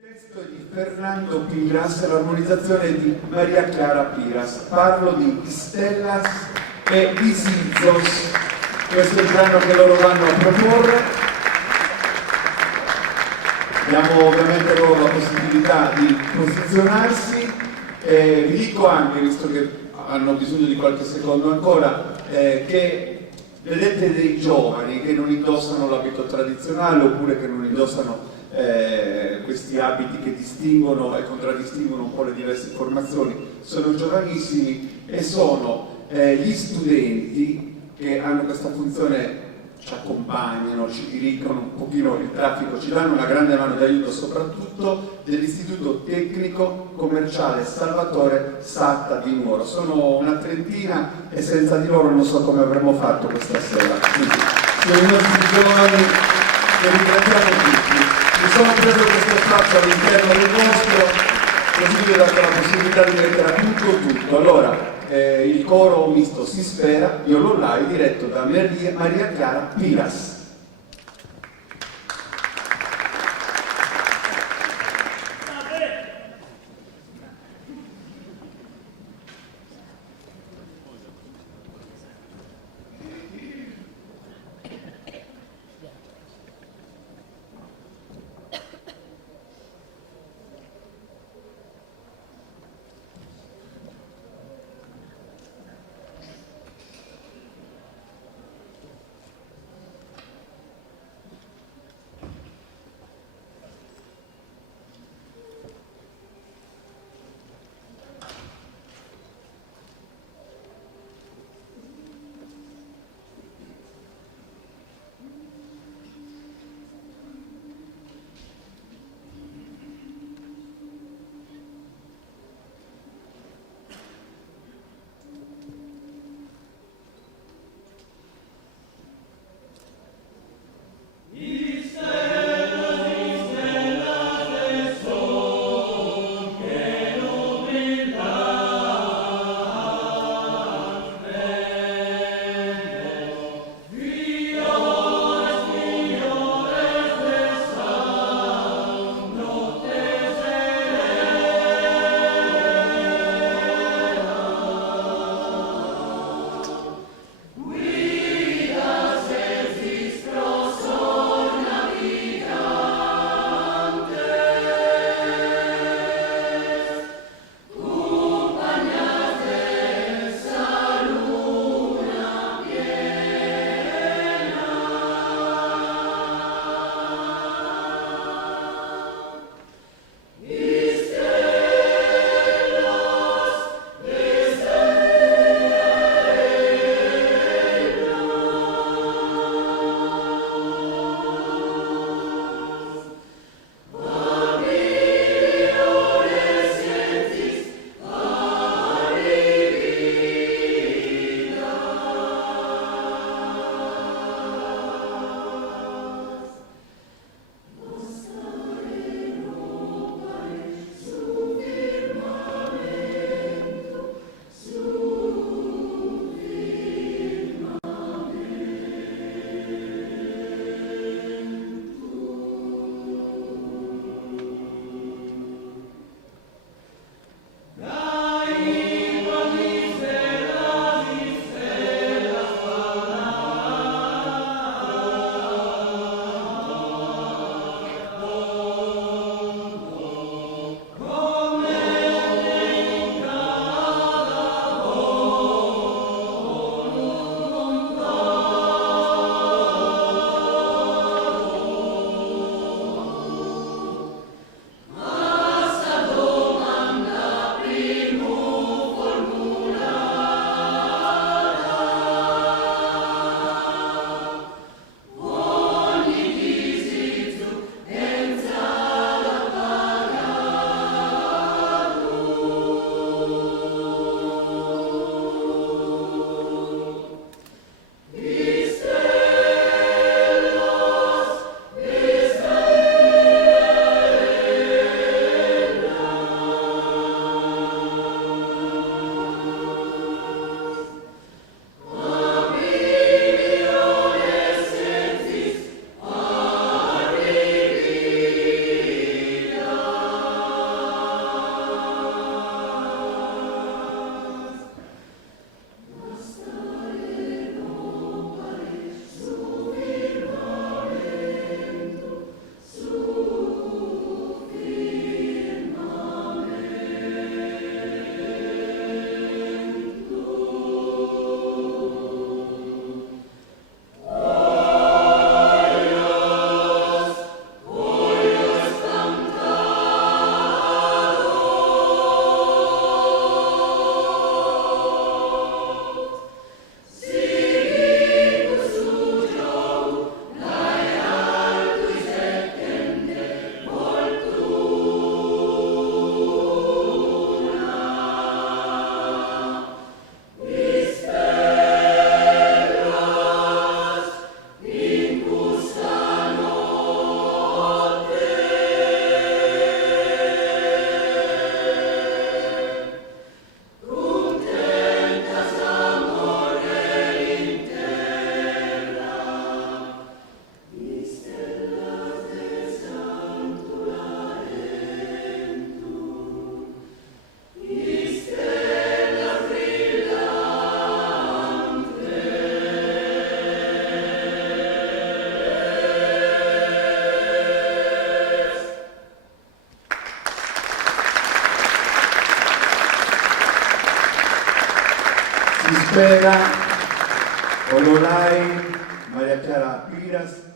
Il testo è di Fernando Piras e l'armonizzazione è di Maria Clara Piras. Parlo di Stellas e Isizos. Questo è il brano che loro vanno a proporre. Diamo ovviamente loro la possibilità di posizionarsi. Vi dico anche, visto che hanno bisogno di qualche secondo ancora, che vedete dei giovani che non indossano l'abito tradizionale oppure che non indossano questi abiti che distinguono e contraddistinguono un po' le diverse formazioni. Sono giovanissimi e sono gli studenti che hanno questa funzione, ci accompagnano, ci dirigono un pochino il traffico, ci danno una grande mano d'aiuto, soprattutto dell'Istituto Tecnico Commerciale Salvatore Satta di Nuoro. Sono una trentina e senza di loro non so come avremmo fatto questa sera. Quindi, sono i nostri giovani che ringraziamo tutti. Mi sono preso questo spazio all'interno del vostro, così vi ho dato la possibilità di mettere a tutto. Allora, il coro misto si spera, io lo live diretto da Maria Clara Piras. Cera, Ololai, Maria Chiara Piras,